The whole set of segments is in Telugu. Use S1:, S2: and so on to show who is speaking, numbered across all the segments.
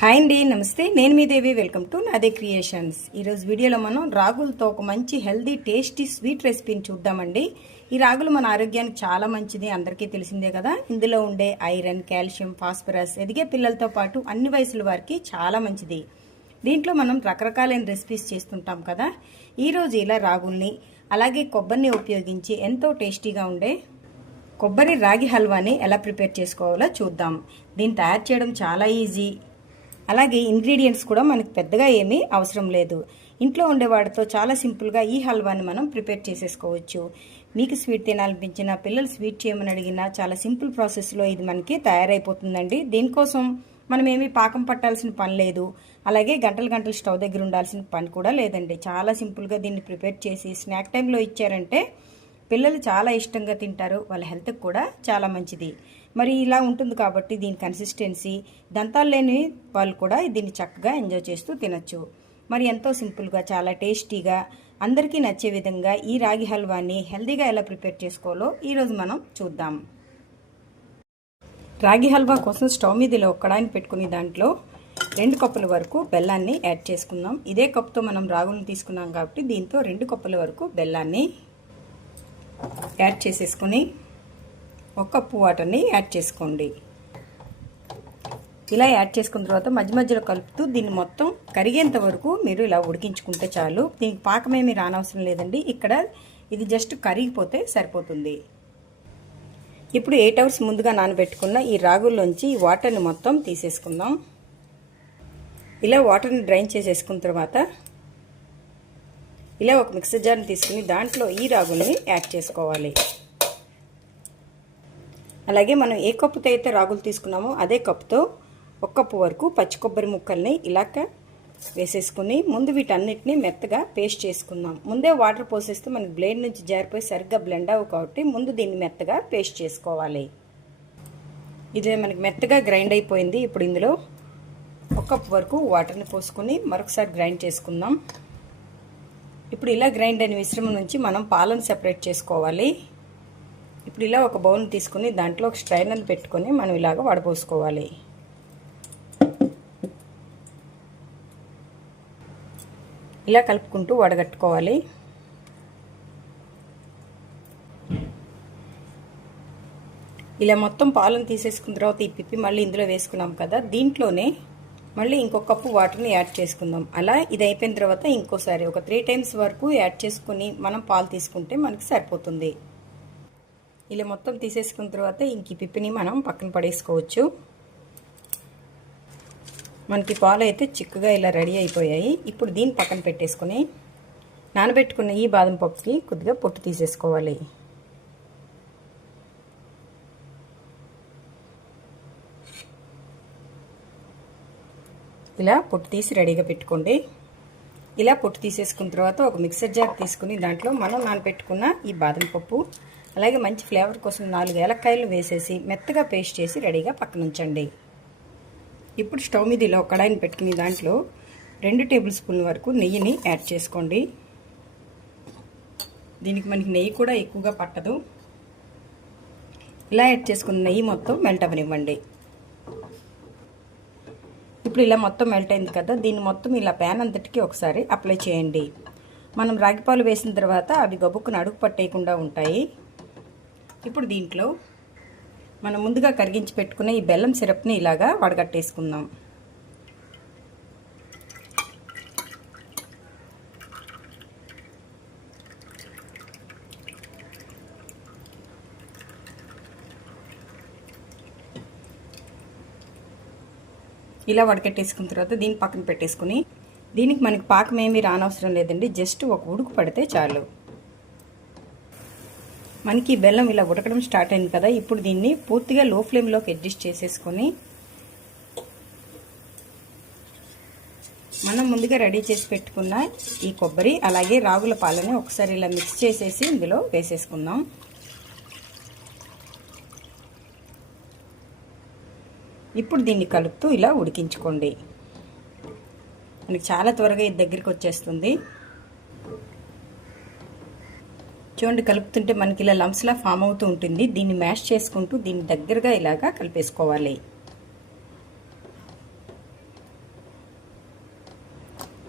S1: హాయ్ అండి నమస్తే. నేను మీ Devi welcome to Nade creations. ఈరోజు వీడియోలో మనం రాగులతో ఒక మంచి హెల్దీ టేస్టీ స్వీట్ రెసిపీని చూద్దామండి. ఈ రాగులు మన ఆరోగ్యానికి చాలా మంచిది అందరికీ తెలిసిందే కదా. ఇందులో ఉండే ఐరన్ కాల్షియం ఫాస్ఫరస్ ఎదిగే పిల్లలతో పాటు అన్ని వయసుల వారికి చాలా మంచిది. దీంట్లో మనం రకరకాలైన రెసిపీస్ చేస్తుంటాం కదా. ఈరోజు ఇలా రాగుల్ని అలాగే కొబ్బరిని ఉపయోగించి ఎంతో టేస్టీగా ఉండే కొబ్బరి రాగి హల్వాని ఎలా ప్రిపేర్ చేసుకోవాలో చూద్దాం. దీన్ని తయారు చేయడం చాలా ఈజీ. అలాగే ఇంగ్రీడియంట్స్ కూడా మనకి పెద్దగా ఏమీ అవసరం లేదు. ఇంట్లో ఉండే వాటితో చాలా సింపుల్గా ఈ హల్వాని మనం ప్రిపేర్ చేసేసుకోవచ్చు. మీకు స్వీట్ తినాలనిపించిన పిల్లలు స్వీట్ చేయమని అడిగినా చాలా సింపుల్ ప్రాసెస్లో ఇది మనకి తయారైపోతుందండి. దీనికోసం మనం ఏమీ పాకం పట్టాల్సిన పని లేదు. అలాగే గంటలు గంటలు స్టవ్ దగ్గర ఉండాల్సిన పని కూడా లేదండి. చాలా సింపుల్గా దీన్ని ప్రిపేర్ చేసి స్నాక్ టైంలో ఇచ్చారంటే పిల్లలు చాలా ఇష్టంగా తింటారు. వాళ్ళ హెల్త్కి కూడా చాలా మంచిది. మరి ఇలా ఉంటుంది కాబట్టి దీని కన్సిస్టెన్సీ దంతాలు లేని వాళ్ళు కూడా దీన్ని చక్కగా ఎంజాయ్ చేస్తూ తినచ్చు. మరి ఎంతో సింపుల్గా చాలా టేస్టీగా అందరికీ నచ్చే విధంగా ఈ రాగి హల్వాని హెల్దీగా ఎలా ప్రిపేర్ చేసుకోవాలో ఈరోజు మనం చూద్దాం. రాగి హల్వా కోసం స్టవ్ మీద ఇలా ఒక్కడాన్ని పెట్టుకుని దాంట్లో రెండు కప్పుల వరకు బెల్లాన్ని యాడ్ చేసుకుందాం. ఇదే కప్తో మనం రాగులను తీసుకున్నాం కాబట్టి దీంతో రెండు కప్పుల వరకు బెల్లాన్ని యాడ్ చేసేసుకొని ఒక కప్పు వాటర్ని యాడ్ చేసుకోండి. ఇలా యాడ్ చేసుకున్న తర్వాత మధ్య మధ్యలో కలుపుతూ దీన్ని మొత్తం కరిగేంత వరకు మీరు ఇలా ఉడికించుకుంటే చాలు. దీనికి పాకమేమి రానవసరం లేదండి. ఇక్కడ ఇది జస్ట్ కరిగిపోతే సరిపోతుంది. ఇప్పుడు ఎయిట్ అవర్స్ ముందుగా నానబెట్టుకున్న ఈ రాగుల్లోంచి ఈ వాటర్ని మొత్తం తీసేసుకుందాం. ఇలా వాటర్ని డ్రైన్ చేసేసుకున్న తర్వాత ఇలా ఒక మిక్సర్ జార్ని తీసుకుని దాంట్లో ఈ రాగుల్ని యాడ్ చేసుకోవాలి. అలాగే మనం ఏ కప్పుతో అయితే రాగులు తీసుకున్నామో అదే కప్పుతో ఒక కప్పు వరకు పచ్చి కొబ్బరి ముక్కల్ని ఇలాక వేసేసుకుని ముందు వీటన్నిటిని మెత్తగా పేస్ట్ చేసుకుందాం. ముందే వాటర్ పోసేస్తే మనకి బ్లేడ్ నుంచి జారిపోయి సరిగ్గా బ్లెండ్ అవ్వు కాబట్టి ముందు దీన్ని మెత్తగా పేస్ట్ చేసుకోవాలి. ఇదే మనకి మెత్తగా గ్రైండ్ అయిపోయింది. ఇప్పుడు ఇందులో ఒక కప్ వరకు వాటర్ని పోసుకొని మరొకసారి గ్రైండ్ చేసుకుందాం. ఇప్పుడు ఇలా గ్రైండ్ అయిన మిశ్రమం నుంచి మనం పాలను సెపరేట్ చేసుకోవాలి. ఇప్పుడు ఇలా ఒక బౌల్ తీసుకుని దాంట్లో ఒక స్ట్రైనర్ పెట్టుకొని మనం ఇలాగ వడపోసుకోవాలి. ఇలా కలుపుకుంటూ వడగట్టుకోవాలి. ఇలా మొత్తం పాలను తీసేసుకున్న తర్వాత ఈ పిప్పి మళ్ళీ ఇందులో వేసుకున్నాం కదా దీంట్లోనే మళ్ళీ ఇంకొక కప్పు వాటర్ని యాడ్ చేసుకుందాం. అలా ఇది అయిపోయిన తర్వాత ఇంకోసారి ఒక త్రీ టైమ్స్ వరకు యాడ్ చేసుకుని మనం పాలు తీసుకుంటే మనకి సరిపోతుంది. ఇలా మొత్తం తీసేసుకున్న తర్వాత ఇంక పిప్పిని మనం పక్కన పడేసుకోవచ్చు. మనకి పాలు అయితే చిక్కగా ఇలా రెడీ అయిపోయాయి. ఇప్పుడు దీన్ని పక్కన పెట్టేసుకుని నానబెట్టుకున్న ఈ బాదం పప్పుకి కొద్దిగా పొట్టు తీసేసుకోవాలి. ఇలా పొట్టు తీసి రెడీగా పెట్టుకోండి. ఇలా పొట్టు తీసేసుకున్న తర్వాత ఒక మిక్సర్ జార్ తీసుకుని దాంట్లో మనం నానబెట్టుకున్న ఈ బాదం పప్పు అలాగే మంచి ఫ్లేవర్ కోసం నాలుగు ఏలక్కాయలు వేసేసి మెత్తగా పేస్ట్ చేసి రెడీగా పక్కన ఉంచండి ఇప్పుడు స్టవ్ మీద ఇలా కడాయిని పెట్టుకుని దాంట్లో రెండు టేబుల్ స్పూన్ వరకు నెయ్యిని యాడ్ చేసుకోండి. దీనికి మనకి నెయ్యి కూడా ఎక్కువగా పట్టదు. ఇలా యాడ్ చేసుకున్న నెయ్యి మొత్తం మెల్ట్ అవ్వనివ్వండి ఇప్పుడు ఇలా మొత్తం మెల్ట్ అయింది కదా దీన్ని మొత్తం ఇలా ప్యాన్ అంతటికి ఒకసారి అప్లై చేయండి. మనం రాగిపాలు వేసిన తర్వాత అవి గబుక్కును అడుగు పట్టేయకుండా ఉంటాయి. ఇప్పుడు దీంట్లో మనం ముందుగా కరిగించి పెట్టుకున్న ఈ బెల్లం సిరప్ని ఇలాగా వడగట్టేసుకుందాం. ఇలా వడకట్టేసుకున్న తర్వాత దీన్ని పక్కన పెట్టేసుకుని దీనికి మనకి పాకం ఏమీ రానవసరం లేదండి జస్ట్ ఒక ఉడుకు పడితే చాలు. మనకి బెల్లం ఇలా ఉడకడం స్టార్ట్ అయింది కదా ఇప్పుడు దీన్ని పూర్తిగా లో ఫ్లేమ్లోకి అడ్జస్ట్ చేసేసుకొని మనం ముందుగా రెడీ చేసి పెట్టుకున్న ఈ కొబ్బరి అలాగే రాగుల పాలని ఒకసారి ఇలా మిక్స్ చేసేసి ఇందులో వేసేసుకుందాం. ఇప్పుడు దీన్ని కలుపుతూ ఇలా ఉడికించుకోండి. మనకి చాలా త్వరగా ఇది దగ్గరికి వచ్చేస్తుంది. చూడండి కలుపుతుంటే మనకి ఇలా లంప్స్లా ఫామ్ అవుతూ ఉంటుంది. దీన్ని మ్యాష్ చేసుకుంటూ దీన్ని దగ్గరగా ఇలాగా కలిపేసుకోవాలి.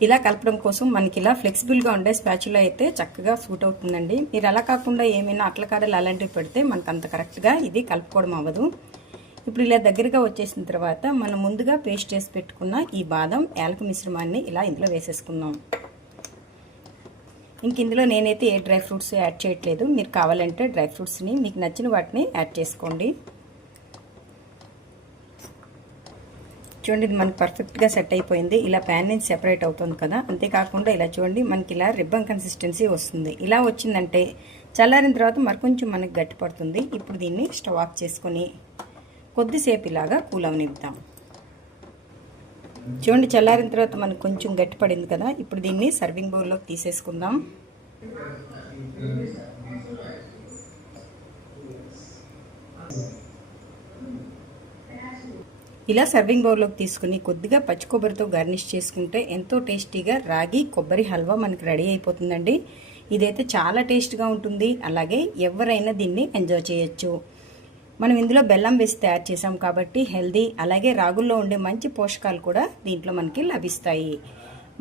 S1: ఇలా కలపడం కోసం మనకి ఇలా ఫ్లెక్సిబుల్గా ఉండే స్పాచులో అయితే చక్కగా సూట్ అవుతుందండి. మీరు అలా కాకుండా ఏమైనా అట్ల కాడలు అలాంటివి పెడితే మనకు అంత కరెక్ట్గా ఇది కలుపుకోవడం అవ్వదు. ఇప్పుడు ఇలా దగ్గరగా వచ్చేసిన తర్వాత మనం ముందుగా పేస్ట్ చేసి పెట్టుకున్న ఈ బాదం యాలక మిశ్రమాన్ని ఇలా ఇందులో వేసేసుకుందాం. ఇంక ఇందులో నేనైతే ఏ డ్రై ఫ్రూట్స్ యాడ్ చేయట్లేదు. మీరు కావాలంటే డ్రై ఫ్రూట్స్ని మీకు నచ్చిన వాటిని యాడ్ చేసుకోండి. చూడండి ఇది మనకు పర్ఫెక్ట్గా సెట్ అయిపోయింది. ఇలా ప్యాన్ నుంచి సెపరేట్ అవుతుంది కదా. అంతేకాకుండా ఇలా చూడండి మనకి ఇలా రిబ్బన్ కన్సిస్టెన్సీ వస్తుంది. ఇలా వచ్చిందంటే చల్లారిన తర్వాత మరికొంచెం మనకి గట్టి పడుతుంది. ఇప్పుడు దీన్ని స్టవ్ ఆఫ్ చేసుకొని కొద్దిసేపు ఇలాగా కూల్ అవనిద్దాం. చూడండి చల్లారిన తర్వాత మనకు కొంచెం గట్టి పడింది కదా. ఇప్పుడు దీన్ని సర్వింగ్ బౌల్లోకి తీసేసుకుందాం. ఇలా సర్వింగ్ బౌల్లోకి తీసుకుని కొద్దిగా పచ్చి కొబ్బరితో గార్నిష్ చేసుకుంటే ఎంతో టేస్టీగా రాగి కొబ్బరి హల్వా మనకి రెడీ అయిపోతుందండి. ఇదైతే చాలా టేస్ట్గా ఉంటుంది. అలాగే ఎవరైనా దీన్ని ఎంజాయ్ చేయొచ్చు. మనం ఇందులో బెల్లం వేసి తయారు చేసాం కాబట్టి హెల్దీ అలాగే రాగుల్లో ఉండే మంచి పోషకాలు కూడా దీంట్లో మనకి లభిస్తాయి.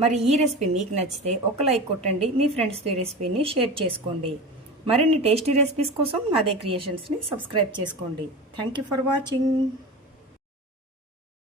S1: మరి ఈ రెసిపీ మీకు నచ్చితే ఒక లైక్ కొట్టండి మీ ఫ్రెండ్స్తో ఈ రెసిపీని షేర్ చేసుకోండి. మరిన్ని టేస్టీ రెసిపీస్ కోసం నాదే క్రియేషన్స్ని సబ్స్క్రైబ్ చేసుకోండి. Thank you for watching.